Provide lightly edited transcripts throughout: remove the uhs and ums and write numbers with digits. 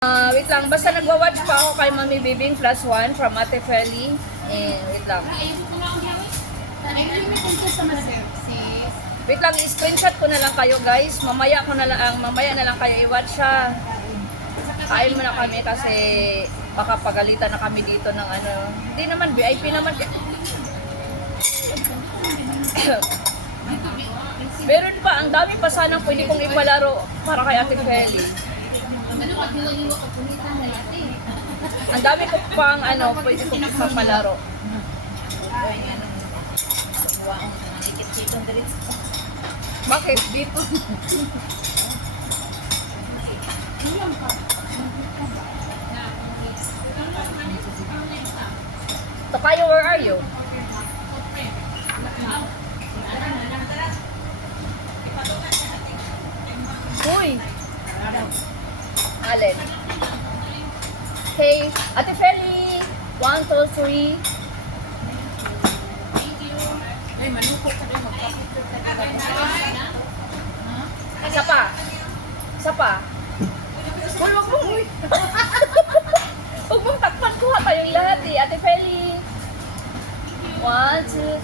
Wait lang, basta nagwa-watch pa ako kay Mami Bibing +1 from Ate Feli. Wait lang. Wait lang, i-screenshot ko na lang kayo guys. Mamaya na lang kayo i-watch siya. Kain muna kami kasi baka pagalitan na kami dito ng ano. Hindi naman, VIP naman. Meron pa, ang dami pa sanang pwede kong ipalaro para kay Ate Feli. Ang dami ko pang pwede kong ipapalaro. Bakit? Dito. Tokayo, where are you? Uy! Alin? Hey, Ate Feli! 1, 2, 3. Isa pa. Isa pa. Uy, wag mo. Huwag mong takpan ko ha kayong lahat eh. Ate Feli. 1, 2,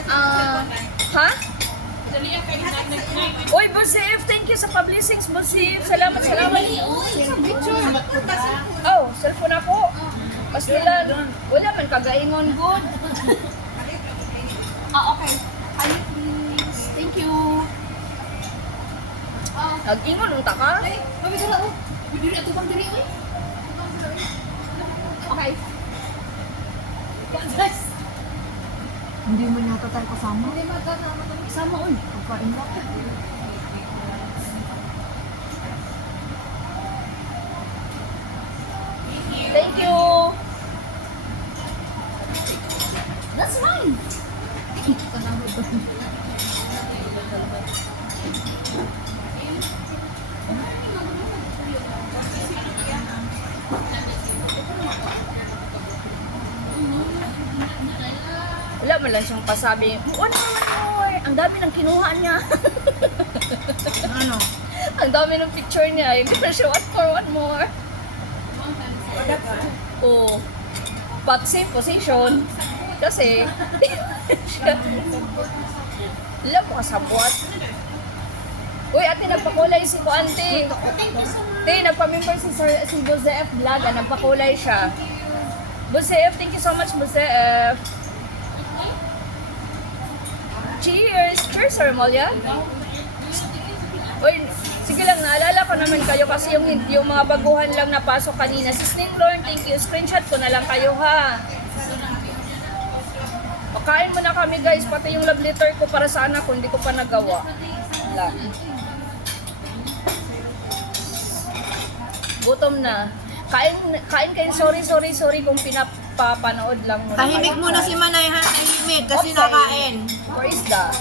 3. Ha? Uy, Busif, thank you sa pa-blessings, Busif. Salamat. Oh, cellphone ako. Mas nila, wala man kagaingon good. Okay. Please. Thank you. Nag-ingon, unta ka? Mami, dala o. Bidiri at tubang diri, uy. Okay. Guys. Hindi mo nata tayo kasama. Hindi magkasama kami. Kasama, uy. Pagkain mo. Thank you. That's mine. Wala man lang siyang pasabi, one more. Ang dami ng kinuha niya. Ano? Ang dami ng picture niya. Yung ganda siya, one more. Oh. But same position. Kasi, wala mo kasabwat. Uy, ate, nagpakulay si Kuante. Ate, nagpa-member si Buzef Vlog. Nagpakulay siya. Buzef, thank you so much, Buzef. Cheers! Cheers, Sir Molia. Uy, sige lang, naalala ko naman kayo kasi yung mga baguhan lang na pasok kanina. Si Sning Lord, thank you. Screenshot ko na lang kayo, ha. Pakain mo na kami, guys. Pati yung love letter ko para sa anak ko, hindi ko pa nagawa. Wala. Gutom na. Kain kayo. Sorry kung pinapapanood lang mo. Tahimik muna si Manay ha. Tahimik kasi Okay. nakain. Where is that?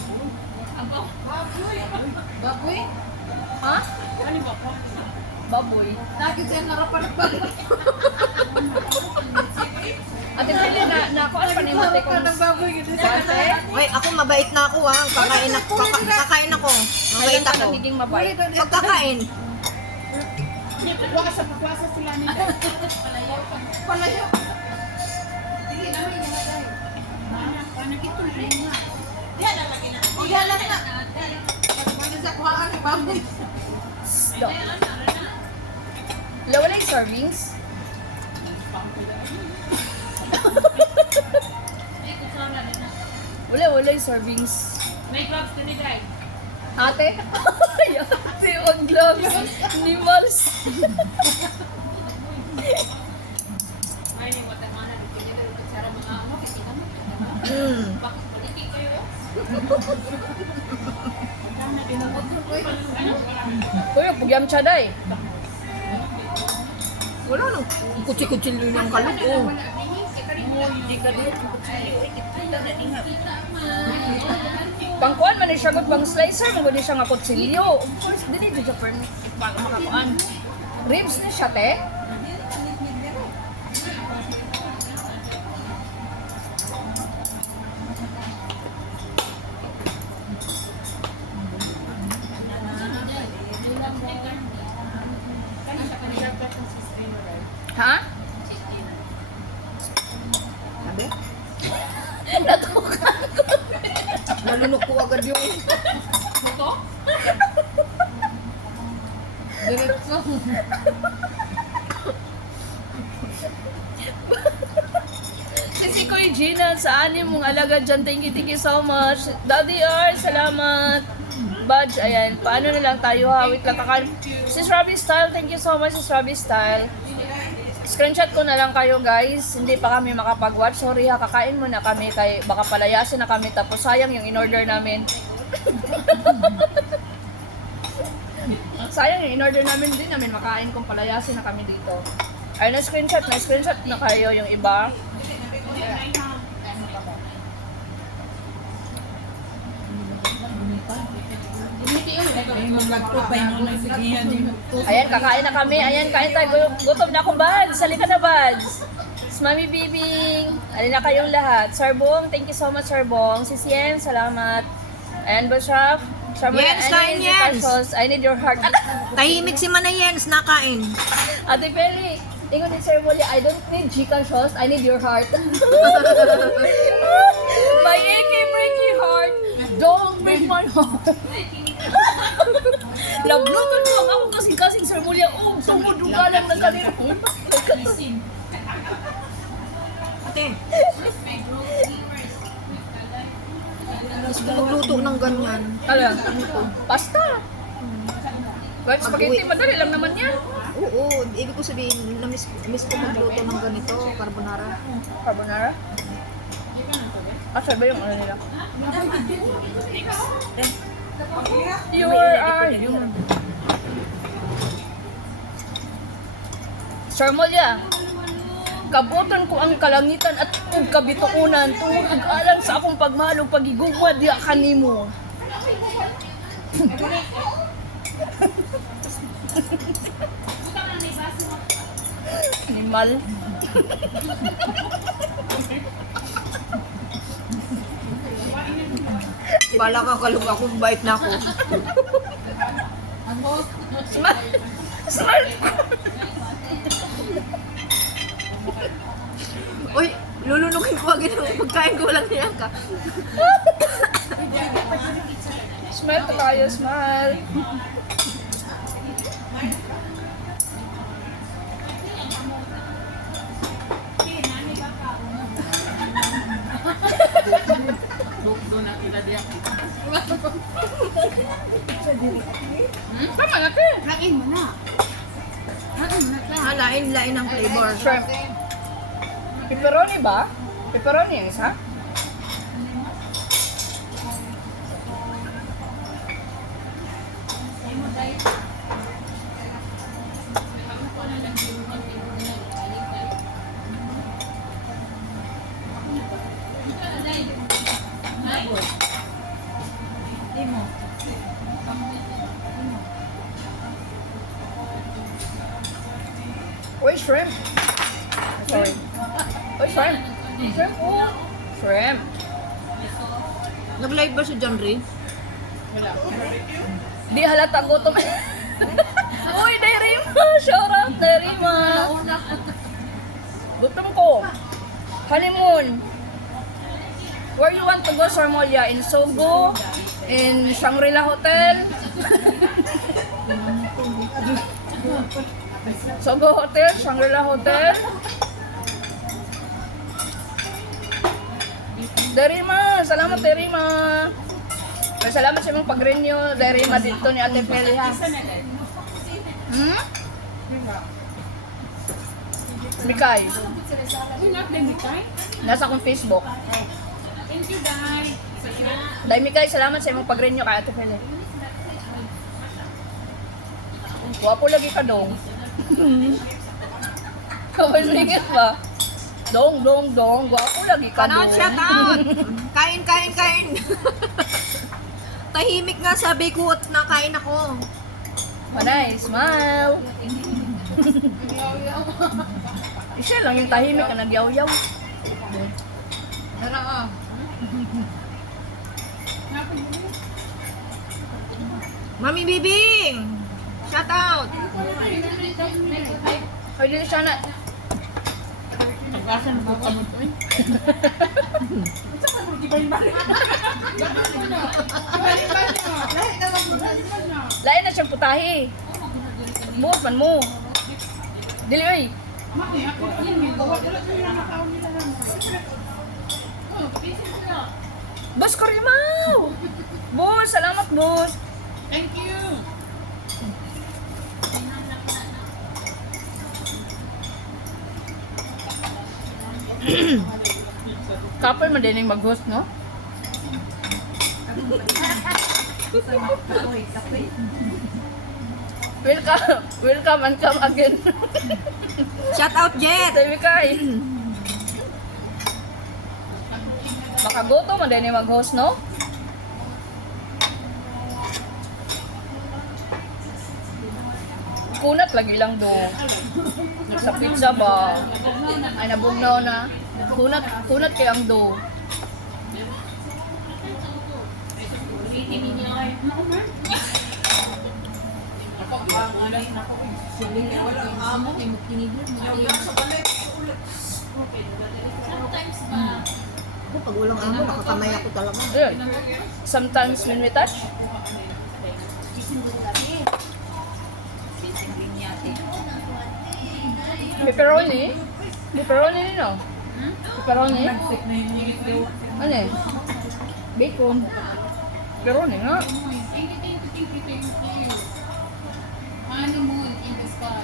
Baboy? Ha? Baboy. Nakit siya narapan ng baboy. Ate Pili, ako ano pa ni Mate kung... baboy. Ate? Wait, ako mabait na ako ha. Kakain ako. Mabait Kailan ka ako. nagiging mabait? Pagkakain. Pagwasa sila nila. Palayo. Sige naman yung hagay. Paano kito na rin nga? Diyan lang na. Pagwasa sa kuhaan ng baboy. Stop. Wala yung servings? Wala yung servings. May gloves ka ni Day. Ate? Ate, on gloves. Animals. Ay, wata mana dito niya pero nagsara mga amo kasi kami. Bakit politik kayo? Uy, pugyam siya day. Wala nang kutsi-kutsilyo ng kalut. Oh. Pangkuan man siya gud bang slicer, magud siya nga kutsilyo. Of course, dili di siya permit para makakuan. Ribs na siya, te. Diretso. Si Kuya Gina, sa anim mong alaga dyan. Thank you so much. Daddy R, salamat. Badge, ayan. Paano na lang tayo ha? Wait lang kakan. Sis Robbie Style, thank you so much, Sis Robbie Style. Screenshot ko na lang kayo guys. Hindi pa kami makapag-watch. Sorry ha, kakain muna kami. Kay baka palayasin na kami. Tapos sayang yung in-order namin. Sayang yung in-order namin. Hindi namin makain kung palayasin na kami dito. Ay, na-screenshot na kayo yung iba. Ayan, kakain na kami. Ayan, kain tayo. Gutom na akong Bads. Halika na, Bads. Si Mami Bibing. Alin na kayong lahat. Sir Bong, thank you so much, Sir Bong. Si Sien, salamat. Ayan, Boshaf. Jens, kain, Jens. I need your heart. Tahimik si Manay Jens, nakain. Ate Peli, ingon ni Sir Molly, I don't need chicken sauce, I need your heart. My AK breaky heart, don't break my heart. Nagluto ko ako kasing Sir Molly, oh, tumuduga lang ng kanina. Ate. Mas magluto ng ganyan. Alam, pasta. Well, spaghetti, madali lang naman yan. Oo, ibig ko sabihin, miss ko magluto ng ganito, carbonara. Carbonara? Asa ba yung ano nila? You are human. Sir Molya, kabutan ko ang kalangitan at ug kabituunan tungod ug alang sa akong pagmalog pagigugma diha kanimo. Animal. Bala ka kalug ako, bait na ako. Smart. Smart. Uy, lulunukin ko agad ang pagkain ko, walang niya ka. Smile tayo, smile. Tama na ka. Kain mo na. Kain mo na ka. Lain ang flavor. Shrimp. Pepperoni ba? Pepperoni yung isa? Uy, shrimp. Sorry. Uy, shrimp. Shrimp, oh. Shrimp. Nag-live ba si John Ray? Di halata gutom. Uy, Dairima! Shout out, Dairima! Gutom ko. Honeymoon. Where you want to go, Sir Molya? In Sogo? In Shangri-La Hotel? Sogo Hotel? Shangri-La Hotel? Dairima! Salamat, Dairima! Salamat sa imong pag-renew, Dairima, dito ni Ate Peli, ha? Hmm? Mikay. Nasa akong Facebook. Thank you, Dai. Dahil Mikay, salamat sa imong pag-renew kay Ate Peli. Wapo lagi ka dong. Kamasingit ba? Dong. Wapo lagi ka Shout out, dong. shout out! Kain! Tahimik nga sabi ko at nakain ako. Manay, smile. Siya lang yung tahimik na nagyaw-yaw. Tara ah. Mami Bibing! Shout out! Ay, dili siya na. Asan mo ka mo to? Saan mo ibalik? Lain na siyang putahe. Buot man mo. Dili ay. Boss Karimaw! Boss, salamat boss. Thank you. Couple man din yung mag-host, no? Welcome and come again. Shout out, Jet! Sabi ka eh. Makagoto man din yung mag-host, no? Kunat lagi lang do. Sa pizza ba? Ay nabugnaw na. Kunat kay ang do. Pag walang amo, nakakamay ako talaga. Yun. Sometimes when we touch, pepperoni. Pepperoni din, no? Pepperoni. Ano eh? Bacon. Pepperoni nga. Honeymoon in the sky.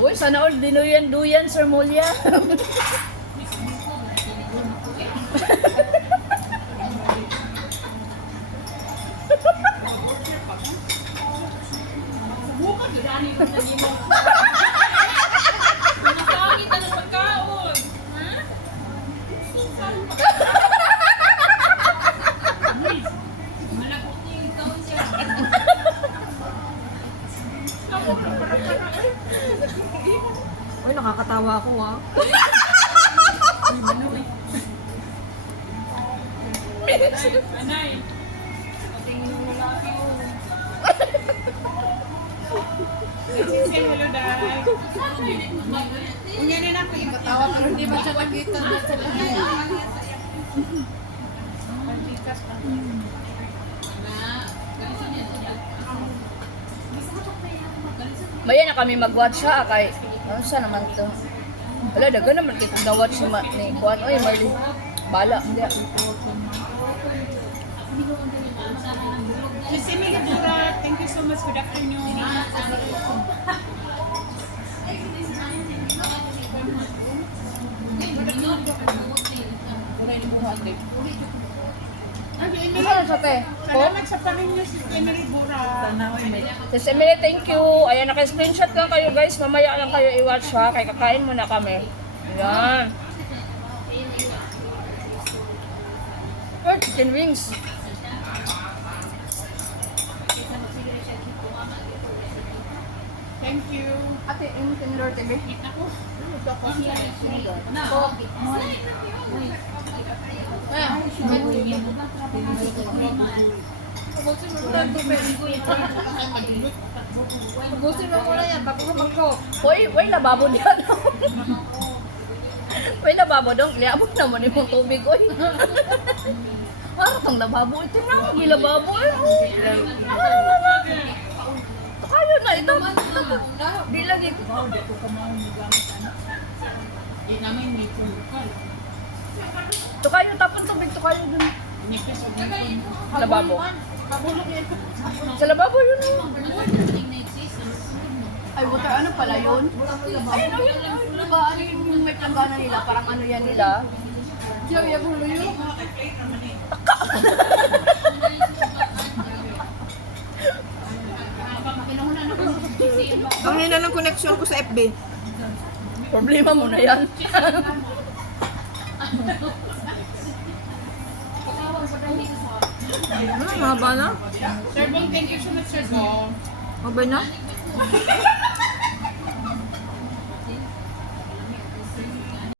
Uy, sana all dinuyan-duyan, Sir Mulya. Nakakita ng pagkaon. Ha? Malakot niya yung taon siya. Uy, nakakatawa ako ha. Anay. Tingin mo lalaki yun. Say hello, Dad. Unya na na po ipatawa pero hindi ba siya nakita sa lahat? Maya na kami mag-watch ha, kay ano sa naman to. Wala, daga naman kita ga-watch ni Kuan. Oy, Marley. Bala, hindi. Miss Emily Dura, thank you so much. Good afternoon. Ano sa te? Salamat sa paninyo si Emily Dura. Sis Emily, thank you. Ayan, naka-screenshot lang kayo guys. Mamaya lang kayo i-watch ha. Kaya kakain muna kami. Ayan. Oh, chicken wings. Thank you. Ate, yung Tinder TV. Ako. Ubusin mo muna yan, bago ka mag-go. Uy, lababo diyan. Uy, lababo dong. Liabot naman yung tubig, uy. Para tong lababo. Ito na, hindi lababo. Kayo na, ito. Di lagi. Di namin may pulukal. Ito kayo, tapon tubig. Ito kayo dun. Lababo. Sa lababo yun. Ay, water, ano pala yun? Ay, ano yun? Diba, ano yung may planggana nila? Parang ano yan nila? Yabulo yun. Ang hina ng connection ko sa FB. Problema mo na yan. Mahaba na? Sir Bong, thank you so much, Sir Bong. Mabay na?